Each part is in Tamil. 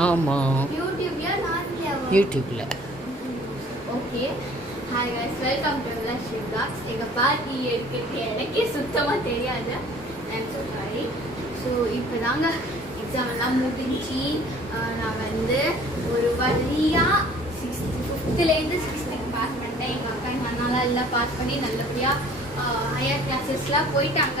ஆமாம், யூடியூப்பில். Okay, hi guys, welcome to Lakshmi vlogs. எங்கள் பாட்டி எடுக்கிறது எனக்கே சுத்தமாக தெரியாது. I'm so sorry. ஸோ இப்போ தாங்க எக்ஸாம் எல்லாம் முடிஞ்சு நான் வந்து ஒரு வழியாக 5th-லேருந்து 6th பாஸ் பண்ணிட்டேன். எங்கள் அக்கா எங்கள் அண்ணாலாம் எல்லாம் பாஸ் பண்ணி நல்லபடியாக ஹையர் கிளாஸஸ்லாம் போயிட்டாங்க.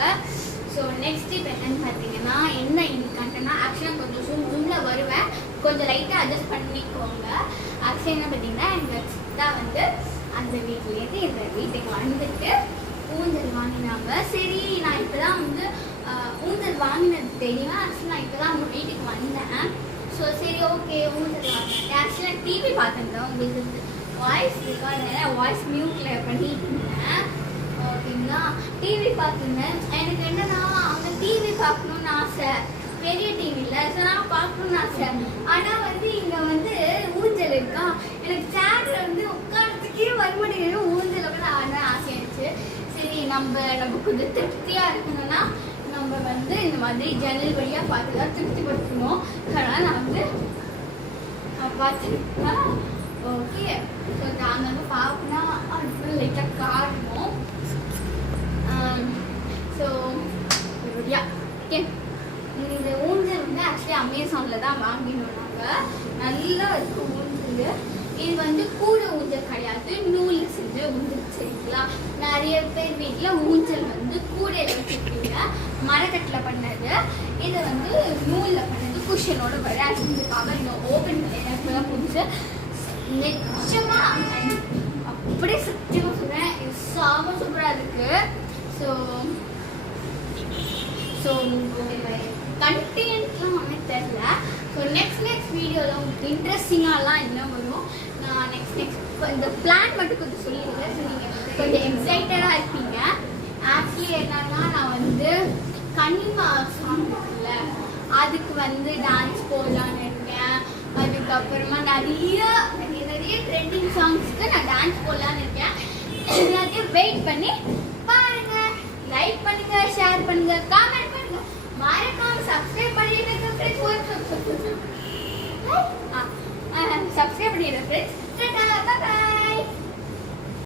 ஸோ நெக்ஸ்ட் இப்போ என்னென்னு பார்த்தீங்கன்னா, என்ன இன்னைக்கான்ட்டுனா ஆக்சுவலாக கொஞ்சம் ஜூமில் வருவேன், கொஞ்சம் லைட்டாக அட்ஜஸ்ட் பண்ணிக்கோங்க. ஆக்சுவலாக என்ன பார்த்தீங்கன்னா, எங்கள் சித்தா வந்து அந்த வீட்லேருந்து இந்த வீட்டுக்கு வந்துட்டு ஊஞ்சல் வாங்கினாங்க. சரி, நான் இப்போ தான் வந்து ஊஞ்சல் வாங்கினது தெரியும். ஆக்சுவலாக நான் இப்போ தான் அவங்க வீட்டுக்கு வந்தேன். ஸோ சரி, ஓகே, ஊஞ்சல் வாங்கினேன். ஆக்சுவலாக டிவி பார்த்துருந்தேன். உங்களுக்கு வாய்ஸ் ரெக்கார்டு, வாய்ஸ் மியூட்டில் பண்ணிட்டு இருந்தேன். ஓகேங்களா, டிவி பார்த்துருந்தேன். எனக்கு என்னன்னா, அவங்க டிவி பார்க்கணுன்னு ஆசை, பெரிய டிவியில். ஸோ நான் பார்க்கணுன்னு ஆசை. ஆனால் வந்து இங்கே வந்து ஊஞ்சல் இருக்கா, எனக்கு சேரில் வந்து உட்காரத்துக்கே வரமாட்டேங்குது. ஊஞ்சல் கூட ஆட ஆசையாச்சு. சரி, நம்ம கொஞ்சம் திருப்தியாக இருக்கணும்னா நம்ம வந்து இந்த மாதிரி ஜன்னல் வழியாக பார்த்து தான் திருப்தி படுத்தணும். அதனால் நான் வந்து பார்த்துருக்கேன். ஓகே, ஸோ நாங்கள் பார்க்கணும்னா அது லைட்டாக காரணம். ஸோ ஓகே, இந்த ஊஞ்சல் வந்து ஆக்சுவலி அமேசானில் தான் வாங்கினோம் நாங்கள். நல்லா இருக்குது ஊஞ்சல். இது வந்து கூடை ஊஞ்சல் கிடையாது, நூலில் செஞ்ச ஊஞ்சல். சரிங்களா, நிறைய பேர் வீட்டில் ஊஞ்சல் வந்து கூடையில் வச்சுருப்பீங்க, மரக்கட்டில் பண்ணது. இதை வந்து நூலில் பண்ணது, குஷனோட வர. ஆக்சுவலிக்காக இன்னும் ஓப்பன் பண்ணி எனக்கு புதுசு நிச்சயமாக அப்படியே சத்தியமாக சொல்கிறேன், இது சாம சூப்பராக இருக்குது. ஸோ கண்டென்ட்லாம் ஒன்றும் தெரில. ஸோ நெக்ஸ்ட் வீடியோவில் உங்களுக்கு இன்ட்ரெஸ்டிங்காகலாம் என்ன வரும், நான் நெக்ஸ்ட் இந்த பிளான் மட்டும் கொஞ்சம் சொல்லிடுறேன். ஸோ நீங்கள் கொஞ்சம் எக்ஸைட்டடாக இருப்பீங்க. ஆக்சுவலி என்னன்னா, நான் வந்து கனிமா சாங் இருக்குல்ல, அதுக்கு வந்து டான்ஸ் போடலான்னு இருக்கேன். அதுக்கப்புறமா நிறைய ட்ரெண்டிங் சாங்ஸ்க்கு நான் டான்ஸ் போடலான்னு இருக்கேன். எல்லாத்தையும் வெயிட் பண்ணி பாருங்க. லைக் பண்ணுங்க, ஷேர் பண்ணுங்க, காமெண்ட் பண்ணுங்க, மறக்காம சப்ஸ்கிரைப் பண்ணிடுங்க ஃப்ரெண்ட்ஸ். சப்ஸ்கிரைப் பண்ணிடுங்க ஃப்ரெண்ட்ஸ். டாடா, பை பை.